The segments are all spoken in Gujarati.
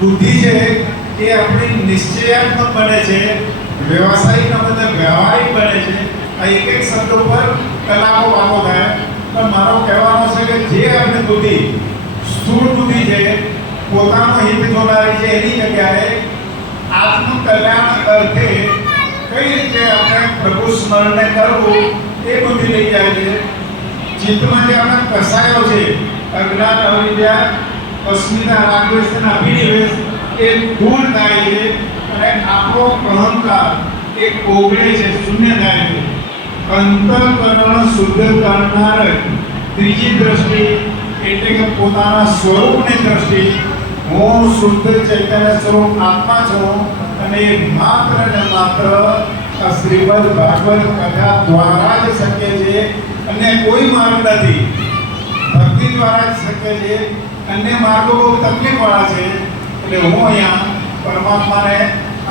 બુદ્ધિ છે એ આપણી નિશ્ચયાત્મક બને છે, વ્યવસાયિક બદલે વ્યવહારિક બને છે. આ એક એક શબ્દો પર કલાકો વાતો થાય. પણ મારો કહેવાનો છે કે જે આપણી બુદ્ધિ સ્થૂળ બુદ્ધિ છે, પોતાનો હિત જોનારી છે, એની જગ્યાએ આત્મકલ્યાણ અર્થે કઈ રીતે આપણે પ્રભુ સ્મરણને કરવું એ બુદ્ધિ લઈ જાય છે. ચિત્તમાં જે આપણા કસાયો છે, અજ્ઞાન, અવિદ્યા, અસ્મિતા, રાગદ્વેષ અને અભિનિવેશ, એ દૂર થાય છે અને આપણો અહંકાર એ ઓગળે છે, શૂન્ય થાય છે. અંતઃકરણ શુદ્ધ કરનાર ત્રીજી દ્રષ્ટિ એટલે કે પોતાના સ્વરૂપની દ્રષ્ટિ, હું શુદ્ધ ચૈતન્ય સ્વરૂપ આત્મા છું અને માત્ર ને માત્ર આ શ્રીમદ ભાગવત કથા દ્વારા જ શક્ય છે. અને કોઈ માર્ગ નથી, ભક્તિ દ્વારા જ શક્ય છે. અન્ય માર્ગો બહુ તકલીફવાળા છે. એટલે હું અહીંયા પરમાત્માને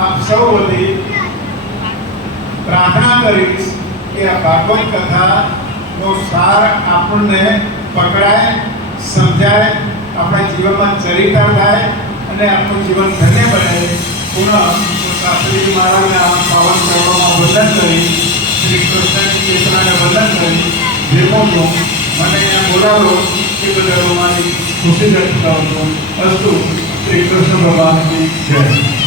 આપ સૌ વતી પ્રાર્થના કરીશ કે આ ભાગવત કથાનો સાર આપણને પકડાય, સમજાય, આપણા જીવનમાં ચરિતાર્થ થાય અને આપણું જીવન ધન્ય બને. પુનઃ શાસ્ત્રીજી મહારાજના પાવન ચરણોમાં વંદન કરી, શ્રી કૃષ્ણની ચેતનાને વંદન કરી, જે મને અહીંયા બોલાવો એ બદલ મારી ખુશી વ્યક્ત કરું છું. અસ્તુ. શ્રી કૃષ્ણ ભગવાનની જય.